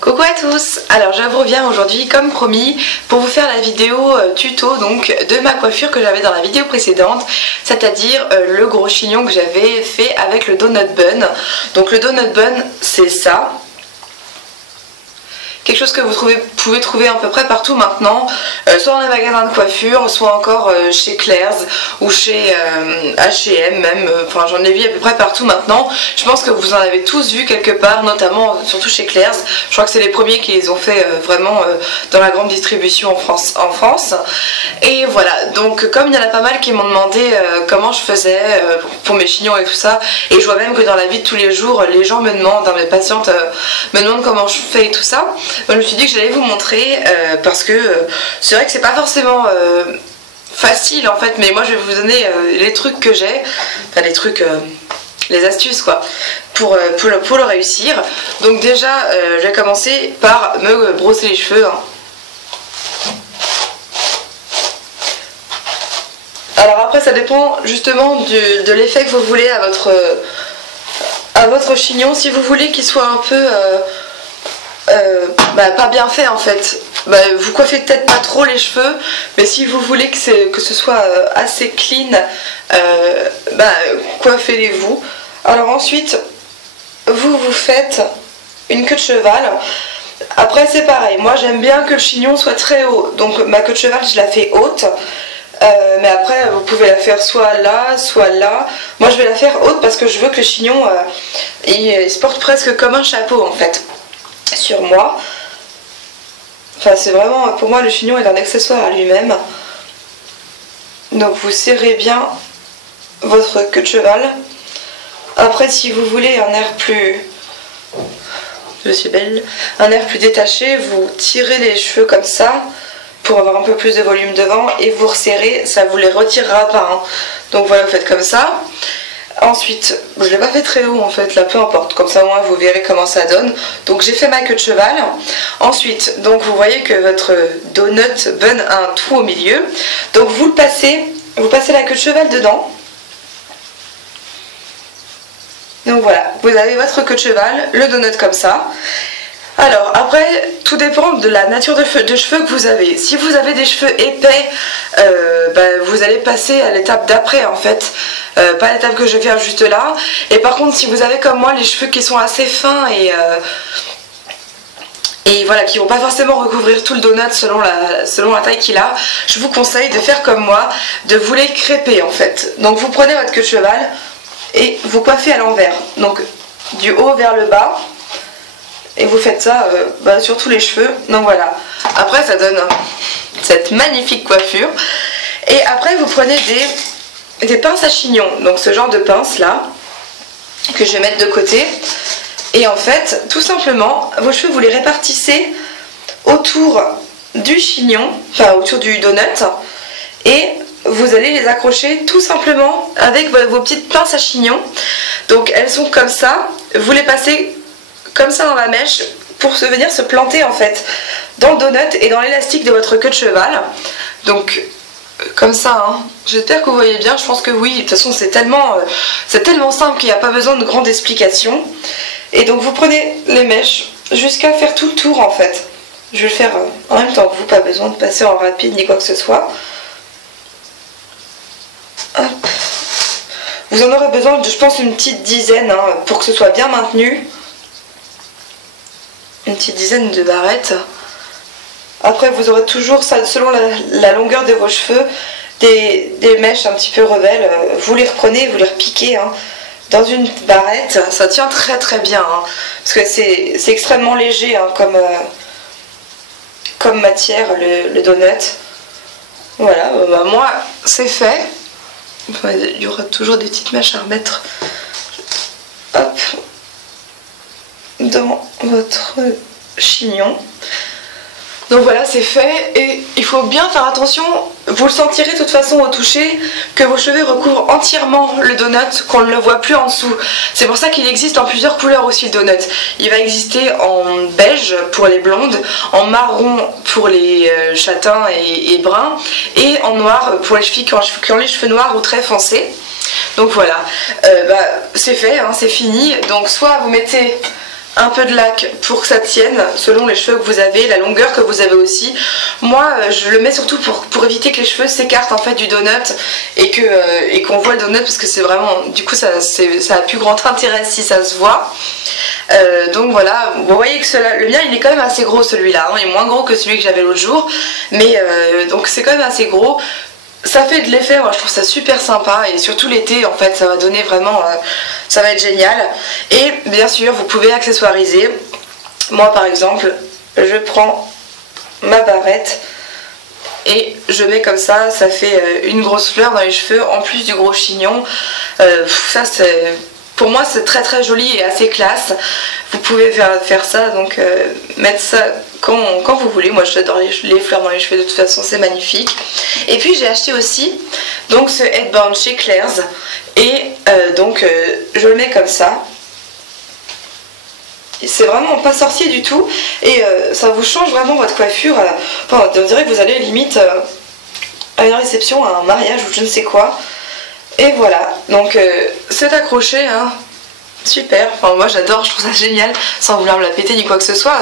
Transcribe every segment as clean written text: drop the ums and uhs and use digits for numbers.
Coucou à tous, alors je vous reviens aujourd'hui comme promis pour vous faire la vidéo tuto donc de ma coiffure que j'avais dans la vidéo précédente, c'est-à-dire le gros chignon que j'avais fait avec le donut bun. Donc le donut bun c'est ça. Quelque chose que vous pouvez trouver à peu près partout maintenant, soit dans les magasins de coiffure, soit encore chez Claire's ou chez H&M même, enfin j'en ai vu à peu près partout maintenant. Je pense que vous en avez tous vu quelque part, notamment surtout chez Claire's. Je crois que c'est les premiers qui les ont fait vraiment dans la grande distribution en France. Et voilà, donc comme il y en a pas mal qui m'ont demandé comment je faisais pour mes chignons et tout ça, et je vois même que dans la vie de tous les jours, les gens me demandent, mes patientes me demandent comment je fais et tout ça. Moi, je me suis dit que j'allais vous montrer parce que c'est vrai que c'est pas forcément facile en fait, mais moi je vais vous donner les trucs que j'ai, enfin les trucs, les astuces quoi, pour le réussir. Donc déjà je vais commencer par me brosser les cheveux. Alors après ça dépend justement de l'effet que vous voulez à votre chignon. Si vous voulez qu'il soit un peu pas bien fait en fait, vous coiffez peut-être pas trop les cheveux, mais si vous voulez que ce soit assez clean, coiffez-les-vous. Alors ensuite vous faites une queue de cheval. Après c'est pareil, moi j'aime bien que le chignon soit très haut, donc ma queue de cheval je la fais haute. Mais après vous pouvez la faire soit là, soit là. Moi je vais la faire haute parce que je veux que le chignon il se porte presque comme un chapeau en fait sur moi. Enfin c'est vraiment, pour moi le chignon est un accessoire à lui-même. Donc vous serrez bien votre queue de cheval. Après si vous voulez un air plus, je suis belle, un air plus détaché, vous tirez les cheveux comme ça pour avoir un peu plus de volume devant et vous resserrez, ça vous les retirera pas. Donc voilà, vous faites comme ça. Ensuite, je ne l'ai pas fait très haut en fait, là peu importe, comme ça au moins vous verrez comment ça donne. Donc j'ai fait ma queue de cheval. Ensuite, donc vous voyez que votre donut bun a un trou au milieu. Donc vous passez la queue de cheval dedans. Donc voilà, vous avez votre queue de cheval, le donut comme ça. Alors après, tout dépend de la nature de cheveux que vous avez. Si vous avez des cheveux épais, vous allez passer à l'étape d'après en fait, pas l'étape que je vais faire juste là. Et par contre, si vous avez comme moi les cheveux qui sont assez fins et voilà, qui vont pas forcément recouvrir tout le donut selon la taille qu'il a, je vous conseille de faire comme moi, de vous les crêper en fait. Donc vous prenez votre queue de cheval et vous coiffez à l'envers, donc du haut vers le bas. Et vous faites ça sur tous les cheveux. Donc voilà. Après ça donne cette magnifique coiffure. Et après vous prenez des pinces à chignon. Donc ce genre de pince là que je vais mettre de côté. Et en fait tout simplement vos cheveux vous les répartissez autour du chignon, enfin autour du donut. Et vous allez les accrocher tout simplement avec vos petites pinces à chignon. Donc elles sont comme ça. Vous les passez comme ça dans la mèche pour venir se planter en fait dans le donut et dans l'élastique de votre queue de cheval. Donc comme ça, j'espère que vous voyez bien, je pense que oui, de toute façon c'est tellement simple qu'il n'y a pas besoin de grande explication. Et donc vous prenez les mèches jusqu'à faire tout le tour en fait. Je vais le faire en même temps que vous, pas besoin de passer en rapide ni quoi que ce soit. Hop. Vous en aurez besoin de, je pense, une petite dizaine pour que ce soit bien maintenu. Une petite dizaine de barrettes. Après vous aurez toujours, selon la longueur de vos cheveux, des mèches un petit peu rebelles. Vous les reprenez, vous les repiquez dans une barrette. Ça tient très très bien parce que c'est extrêmement léger comme matière le donut. Voilà, moi c'est fait. Enfin, il y aura toujours des petites mèches à remettre. Hop, dans votre chignon. Donc voilà, c'est fait. Et il faut bien faire attention, vous le sentirez de toute façon au toucher, que vos cheveux recouvrent entièrement le donut, qu'on ne le voit plus en dessous. C'est pour ça qu'il existe en plusieurs couleurs aussi le donut. Il va exister en beige pour les blondes, en marron pour les châtains et bruns, et en noir pour les filles qui ont les cheveux noirs ou très foncés. Donc voilà, c'est fait, c'est fini. Donc soit vous mettez un peu de lac pour que ça tienne selon les cheveux que vous avez, la longueur que vous avez aussi. Moi je le mets surtout pour éviter que les cheveux s'écartent en fait du donut et qu'on voit le donut, parce que c'est vraiment, du coup ça a plus grand intérêt si ça se voit. Donc voilà, vous voyez que le mien il est quand même assez gros, celui-là, hein. Il est moins gros que celui que j'avais l'autre jour, mais donc c'est quand même assez gros. Ça fait de l'effet, moi je trouve ça super sympa, et surtout l'été en fait ça va donner vraiment, ça va être génial. Et bien sûr vous pouvez accessoiriser. Moi par exemple je prends ma barrette et je mets comme ça fait une grosse fleur dans les cheveux en plus du gros chignon. Ça c'est... Pour moi c'est très très joli et assez classe. Vous pouvez faire ça, donc mettre ça quand vous voulez. Moi j'adore les fleurs dans les cheveux, de toute façon c'est magnifique. Et puis j'ai acheté aussi donc ce headband chez Claire's, et donc je le mets comme ça. C'est vraiment pas sorcier du tout, et ça vous change vraiment votre coiffure. Enfin, on dirait que vous allez limite à une réception, à un mariage ou je ne sais quoi. Et voilà, donc c'est accroché, hein. Super, enfin moi j'adore, je trouve ça génial, sans vouloir me la péter ni quoi que ce soit.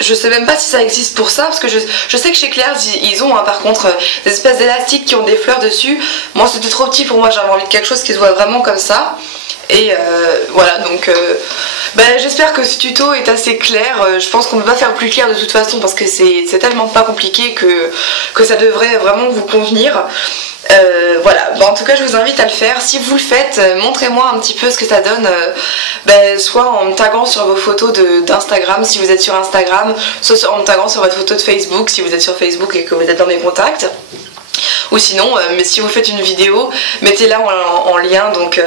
Je sais même pas si ça existe pour ça, parce que je sais que chez Claire's ils ont par contre des espèces d'élastiques qui ont des fleurs dessus. Moi c'était trop petit pour moi, j'avais envie de quelque chose qui se voit vraiment comme ça. Et voilà, donc j'espère que ce tuto est assez clair. Je pense qu'on ne peut pas faire plus clair de toute façon, parce que c'est tellement pas compliqué que ça devrait vraiment vous convenir. Voilà, en tout cas je vous invite à le faire. Si vous le faites, montrez-moi un petit peu ce que ça donne, soit en me taguant sur vos photos d'Instagram si vous êtes sur Instagram, soit en me taguant sur votre photo de Facebook si vous êtes sur Facebook et que vous êtes dans mes contacts. Ou sinon, mais si vous faites une vidéo, mettez-la en lien, donc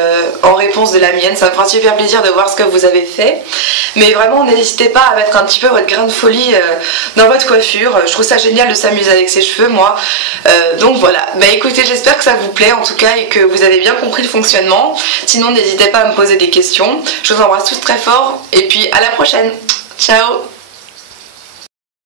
en réponse de la mienne. Ça me fera super plaisir de voir ce que vous avez fait. Mais vraiment, n'hésitez pas à mettre un petit peu votre grain de folie dans votre coiffure. Je trouve ça génial de s'amuser avec ses cheveux, moi. Donc voilà. Écoutez, j'espère que ça vous plaît en tout cas, et que vous avez bien compris le fonctionnement. Sinon, n'hésitez pas à me poser des questions. Je vous embrasse tous très fort, et puis à la prochaine. Ciao!